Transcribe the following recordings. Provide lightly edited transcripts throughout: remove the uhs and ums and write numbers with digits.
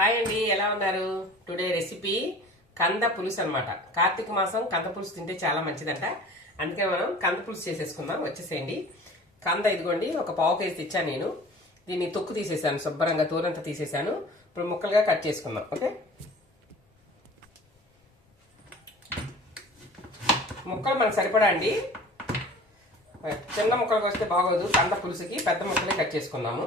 Hi అండి, ఎలా ఉన్నారు? టుడే రెసిపీ కంద పులుసు అనమాట. కార్తీక మాసం కంద పులుసు తింటే చాలా మంచిదంట. అందుకే మనం కంద పులుసు చేసేసుకుందాం. వచ్చేసేయండి. కంద ఇదిగోండి, ఒక పావు కేజీ తెచ్చాను నేను. దీన్ని తొక్కు తీసేసాను, శుభ్రంగా తోలంతా తీసేసాను. ఇప్పుడు ముక్కలుగా కట్ చేసుకుందాం. ఓకే, ముక్కలు మనకు సరిపడా అండి. చిన్న ముక్కలకు వస్తే బాగోదు కంద పులుసుకి, పెద్ద ముక్కలే కట్ చేసుకుందాము.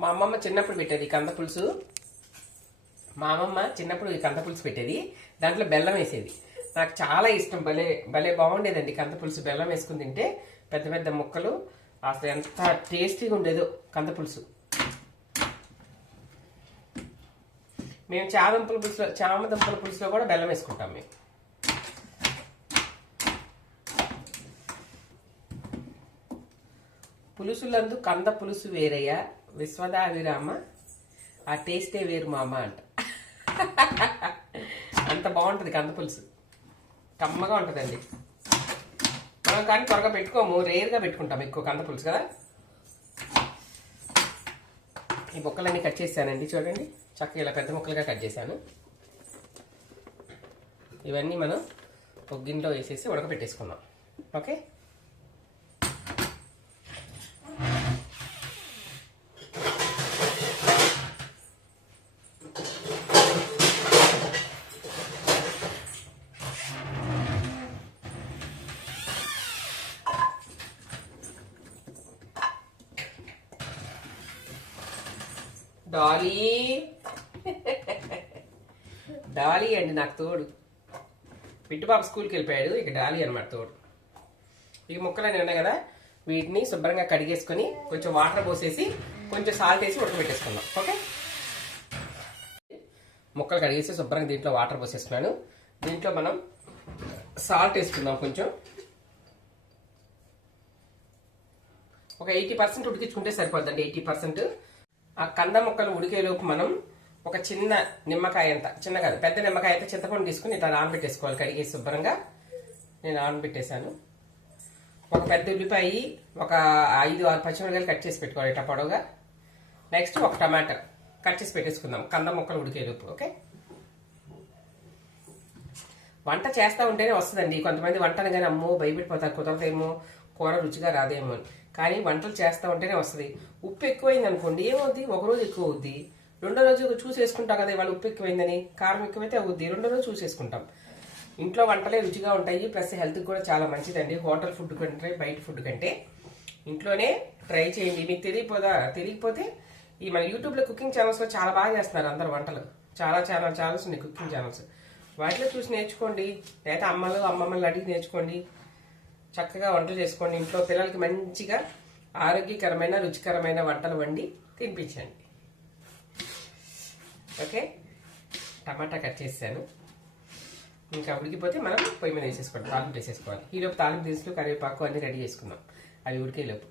మా అమ్మమ్మ చిన్నప్పుడు పెట్టేది కంద పులుసు. మా అమ్మమ్మ చిన్నప్పుడు ఈ కంద పులుసు పెట్టేది, దాంట్లో బెల్లం వేసేది. నాకు చాలా ఇష్టం. భలే భలే బాగుండేదండి కంద పులుసు. బెల్లం వేసుకుని తింటే పెద్ద పెద్ద ముక్కలు, అసలు ఎంత టేస్టీగా ఉండేదో కంద పులుసు. మేము చామదుంపల పులుసులో కూడా బెల్లం వేసుకుంటాం మేము. పులుసులందు కంద పులుసు వేరయ్యా, విశ్వదావిరామ ఆ టేస్టే వేరు మామ అంట. అంత బాగుంటుంది కంద పులుసు, కమ్మగా ఉంటుందండి. మనం కానీ త్వరగా పెట్టుకోము, రేర్గా పెట్టుకుంటాం ఎక్కువ కంద పులుసు కదా. ఈ ముక్కలన్నీ కట్ చేశానండి, చూడండి చక్కగా ఇలా పెద్ద ముక్కలుగా కట్ చేశాను. ఇవన్నీ మనం ఒక గిన్నెలో వేసేసి ఉడకపెట్టేసుకుందాం. ఓకే, డాలీ డాలీ అండి నాకు తోడు. పిట్టుబాబు స్కూల్కి వెళ్ళిపోయాడు, ఇక డాలీ అనమాట తోడు. ఈ ముక్కలన్నీ ఉన్నాయి కదా, వీటిని శుభ్రంగా కడిగేసుకొని కొంచెం వాటర్ పోసేసి కొంచెం సాల్ట్ వేసి ఉడకబెట్టేసుకుందాం. ఓకే, ముక్కలు కడిగేసి శుభ్రంగా దీంట్లో వాటర్ పోసేసుకున్నాను. దీంట్లో మనం సాల్ట్ వేసుకుందాం కొంచెం. ఒక 80% ఉడికించుకుంటే సరిపోద్దండి. 80%. ఆ కంద ముక్కలు ఉడికేలోపు మనం ఒక చిన్న నిమ్మకాయ అంత, చిన్న కాదు పెద్ద నిమ్మకాయ అయితే చింతపండు తీసుకుని ఇట్లా నానబెట్టేసుకోవాలి. కడిగేసి శుభ్రంగా నేను నానబెట్టేశాను. ఒక పెద్ద ఉల్లిపాయ, ఒక 5-6 పచ్చిమిరపకాయలు కట్ చేసి పెట్టుకోవాలి ఇట్లా పొడవుగా. నెక్స్ట్ ఒక టమాటా కట్ చేసి పెట్టేసుకుందాం కంద ముక్కలు ఉడికేలోపు. ఓకే, వంట చేస్తూ ఉంటేనే వస్తుందండి. కొంతమంది వంటను కానీ అమ్మో భయపెట్టిపోతారు, కుదరదేమో, కూర రుచిగా రాదేమో అని. కానీ వంటలు చేస్తూ ఉంటేనే వస్తుంది. ఉప్పు ఎక్కువైంది అనుకోండి ఏమవుద్ది, ఒకరోజు ఎక్కువ అవుద్ది, రెండో రోజు చూసేసుకుంటాం కదా ఇవాళ ఉప్పు ఎక్కువైందని. కారం ఎక్కువైతే అవుద్ది, రెండో రోజు చూసేసుకుంటాం. ఇంట్లో వంటలే రుచిగా ఉంటాయి, ప్లస్ హెల్త్కి కూడా చాలా మంచిదండి. హోటల్ ఫుడ్ కంటే బయట ఫుడ్ కంటే ఇంట్లోనే ట్రై చేయండి. మీకు తెలియకపోతే ఈ మన యూట్యూబ్లో కుకింగ్ ఛానల్స్లో చాలా బాగా చేస్తున్నారు అందరు వంటలు. చాలా ఛానల్స్ ఉన్నాయి కుకింగ్ ఛానల్స్, వాటిలో చూసి నేర్చుకోండి. లేదా అమ్మమ్మల్ని అడిగి నేర్చుకోండి. చక్కగా వంటలు చేసుకోండి. ఇంట్లో పిల్లలకి మంచిగా ఆరోగ్యకరమైన రుచికరమైన వంటలు వండి తినిపించండి. ఓకే, టమాటా కట్ చేసాను. ఇంకా ఉడికిపోతే మనం పొయ్యి మీద వేసేసుకోండి, తాలింపు వేసేసుకోవాలి. ఈలోపు తాలింపు దినుసులు కరివేపాకు అన్నీ రెడీ చేసుకుందాం. అవి ఉడికేలోపు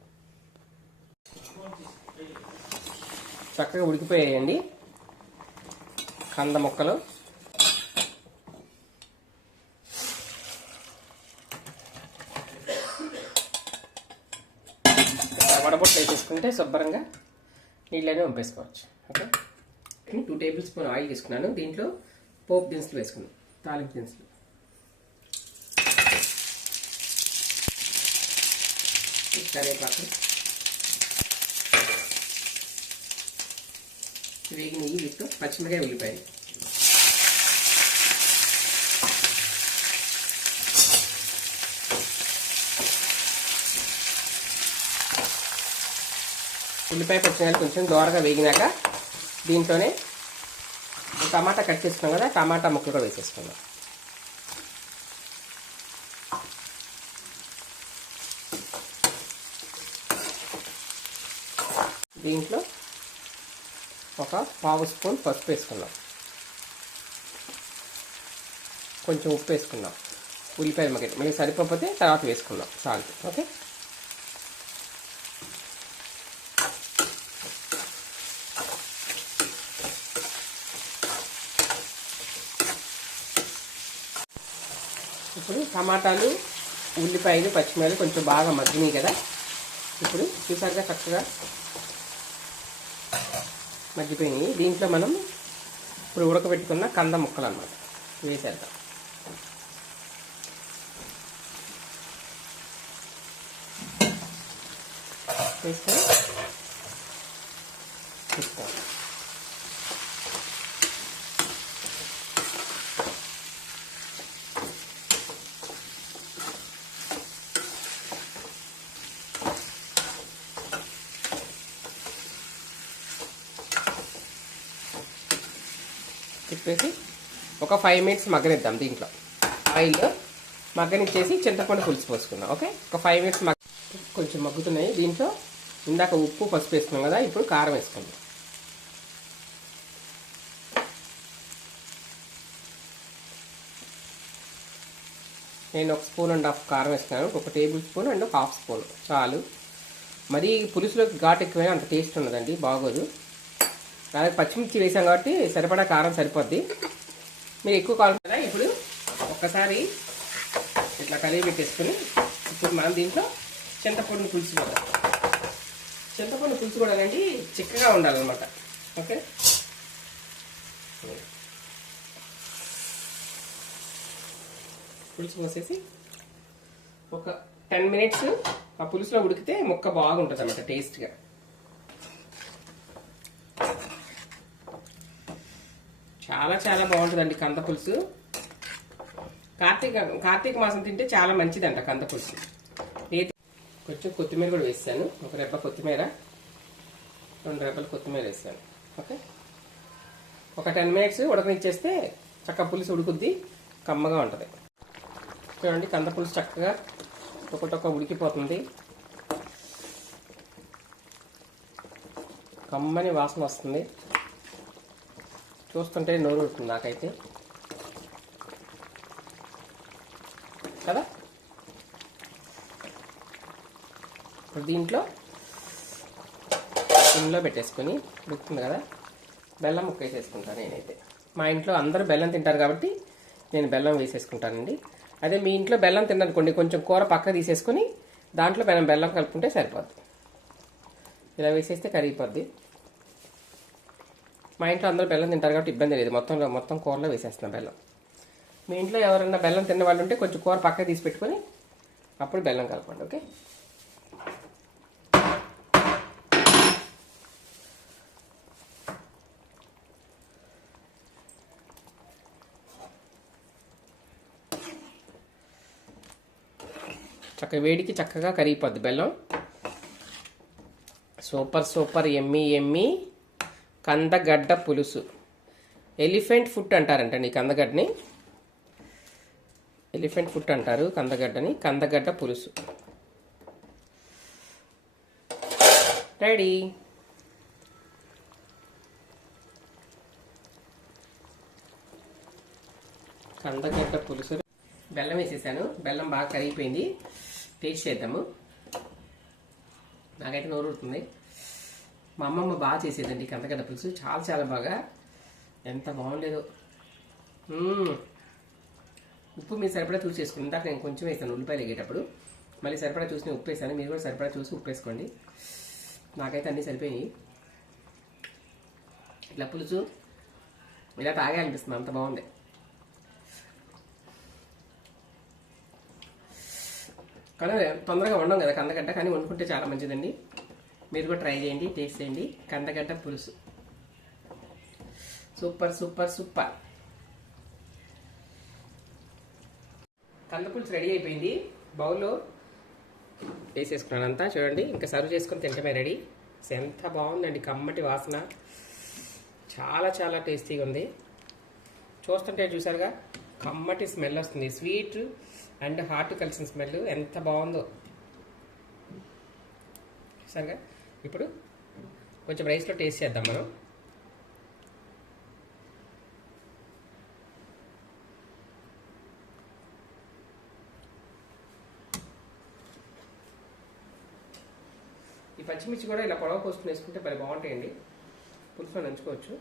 చక్కగా ఉడికిపోయాయండి కంద ముక్కలు. వడబొట్టు వేసేసుకుంటే శుభ్రంగా నీళ్ళనే పంపేసుకోవచ్చు. ఓకే, 2 టేబుల్ స్పూన్ ఆయిల్ తీసుకున్నాను. దీంట్లో పోపు దినుసులు వేసుకున్నాను, తాలింపు దినుసులు. కరివేపాకు వేగిన వీటితో పచ్చిమిరకాయ ఉల్లిపాయలు. ఉల్లిపాయ పచ్చిమిరకాయలు కొంచెం దోరగా వేగినాక దీంట్లోనే టమాటా కట్ చేసుకున్నాం కదా, టమాటా ముక్కలు వేసేసుకుందాం. దీంట్లో ఒక పావు స్పూన్ పసుపు వేసుకుందాం, కొంచెం ఉప్పు వేసుకుందాం. ఉల్లిపాయ మళ్ళీ సరిపోతే తర్వాత వేసుకుందాం సాల్ట్. ఓకే, ఇప్పుడు టమాటాలు, ఉల్లిపాయలు, పచ్చిమిరపకాయలు కొంచెం బాగా మగ్గినాయి కదా. ఇప్పుడు చూసారుగా చక్కగా మగ్గిపోయినాయి. దీంట్లో మనం ఇప్పుడు ఉడకబెట్టుకున్న కంద ముక్కలు అన్నమాట వేసేద్దాం. వేస్తే ఇస్తాం. తిప్పేసి ఒక 5 మినిట్స్ మగ్గనిద్దాం. దీంట్లో ఆయిల్ మగ్గనిచ్చేసి చింతపండు పులుసు పోసుకుందాం. ఓకే, ఒక 5 మినిట్స్ కొంచెం మగ్గుతున్నాయి. దీంట్లో ఇందాక ఉప్పు, పసుపు వేసుకున్నాం కదా. ఇప్పుడు కారం వేసుకుందాం. నేను 1.5 స్పూన్ కారం వేసుకున్నాను. 1 టేబుల్ స్పూన్ అండ్ 1/2 స్పూన్ చాలు. మరి పులుసులోకి ఘాటు ఎక్కువైనా అంత టేస్ట్ ఉండదండి, బాగోదు. అలాగే పచ్చిమిర్చి వేసాం కాబట్టి సరిపడా కారం సరిపోద్ది. మీరు ఎక్కువ కావాలి కదా. ఇప్పుడు ఒక్కసారి ఇట్లా కలిగి పెట్టేసుకుని ఇప్పుడు మనం దీంట్లో చింతపండు పులుసు కూడా, చింతపండు పులుసు కూడా అండి చిక్కగా ఉండాలన్నమాట. ఓకే, పులుసు పోసేసి ఒక 10 మినిట్స్ ఆ పులుసులో ఉడికితే ముక్క బాగుంటుంది అన్నమాట టేస్ట్గా. చాలా చాలా బాగుంటుందండి కంద పులుసు. కార్తీక మాసం తింటే చాలా మంచిదంట కంద పులుసు. కొంచెం కొత్తిమీర కూడా వేసాను. 1 రెబ్బ కొత్తిమీర, 2 రెబ్బలు కొత్తిమీర వేసాను. ఓకే, ఒక 10 మినిట్స్ ఉడకనిచ్చేస్తే చక్కగా పులుసు ఉడుకుద్ది, కమ్మగా ఉంటుంది. చూడండి కంద పులుసు చక్కగా ఒక్కొక్క ఉడికిపోతుంది. కమ్మని వాసన వస్తుంది. చూస్తుంటే నోరు ఊరుతుంది నాకైతే కదా. ఇప్పుడు దీంట్లో సిమ్లో పెట్టేసుకొని ఉడుకుతుంది కదా, బెల్లం ముక్క వేసేసుకుంటాను నేనైతే. మా ఇంట్లో అందరూ బెల్లం తింటారు కాబట్టి నేను బెల్లం వేసేసుకుంటానండి. అదే మీ ఇంట్లో బెల్లం తిననుకోండి, కొంచెం కూర పక్క తీసేసుకొని దాంట్లో బెల్లం కలుపుకుంటే సరిపోద్ది. ఇలా వేసేస్తే కరిగిపోద్ది. మా ఇంట్లో అందరూ బెల్లం తింటారు కాబట్టి ఇబ్బంది లేదు. మొత్తం కూరలో వేసేస్తున్నాం బెల్లం. మీ ఇంట్లో ఎవరైనా బెల్లం తిన్న వాళ్ళు ఉంటే కొంచెం కూర పక్క తీసి పెట్టుకొని అప్పుడు బెల్లం కలపండి. ఓకే, వేడికి చక్కగా కరిగిపోద్ది బెల్లం. సూపర్ సూపర్ ఎమ్మి ఎమ్మి కందగడ్డ పులుసు. ఎలిఫెంట్ ఫుట్ అంటారంటండి కందగడ్డని. ఎలిఫెంట్ ఫుట్ అంటారు కందగడ్డని. కందగడ్డ పులుసు రెడీ. కందగడ్డ పులుసు. బెల్లం వేసేసాను. బెల్లం బాగా కరిగిపోయింది. టేస్ట్ చేద్దాము. నాకైతే నోరు ఊరుతుంది. మా అమ్మమ్మ బాగా చేసేదండి కందగడ్డ పులుసు, చాలా చాలా బాగా. ఎంత బాగుండేదో. ఉప్పు మీరు సరిపడా చూసి చేసుకుని, ఇందాక నేను కొంచెం వేసాను ఉల్లిపాయలు వేగేటప్పుడు. మళ్ళీ సరిపడా చూసి నేను ఉప్పు వేసాను. మీరు కూడా సరిపడా చూసి ఉప్పు వేసుకోండి. నాకైతే అన్నీ సరిపోయినాయి. ఇట్లా పులుసు ఇలా తాగే అనిపిస్తుంది, అంత బాగుంది. కానీ తొందరగా వండం కదా కందగడ్డ, కానీ వండుకుంటే చాలా మంచిదండి. మీరు కూడా ట్రై చేయండి, టేస్ట్ చేయండి. కందగడ్డ పులుసు సూపర్ సూపర్ సూపర్. కంద పులుసు రెడీ అయిపోయింది. బౌల్లో వేసేసుకున్నాను అంతా. చూడండి, ఇంకా సర్వ్ చేసుకొని తింటమే రెడీ. ఎంత బాగుందండి, కమ్మటి వాసన, చాలా చాలా టేస్టీగా ఉంది. చూస్తుంటే చూసారుగా కమ్మటి స్మెల్ వస్తుంది. స్వీట్ అండ్ హాట్ కలిసిన స్మెల్ ఎంత బాగుందో చూసారుగా. ఇప్పుడు కొంచెం రైస్లో టేస్ట్ చేద్దాం మనం. ఈ పచ్చిమిర్చి కూడా ఇలా పొడవ కోసుకుని వేసుకుంటే మరి బాగుంటాయండి. పులుసులో నంచుకోవచ్చు.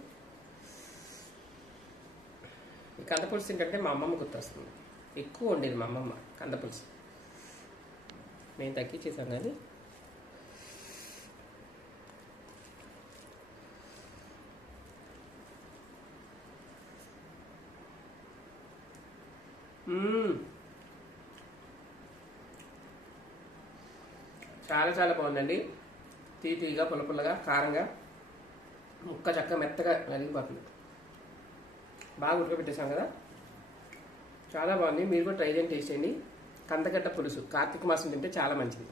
ఈ కంద పులుసు ఏంటంటే మా అమ్మమ్మ గుర్తొస్తుంది. ఎక్కువ వండేది మా అమ్మమ్మ కంద పులుసు. నేను తగ్గించేసాను కానీ చాలా చాలా బాగుందండి. తీగా పుల్లగా కారంగా ముక్క చక్క మెత్తగా నలిగిపోతుంది. బాగా ఉడకబెట్టేసాం కదా, చాలా బాగుంది. మీరు కూడా ట్రై చేయండి, టేస్ట్ చేయండి. కందగడ్డ పులుసు కార్తీక మాసం తింటే చాలా మంచిది.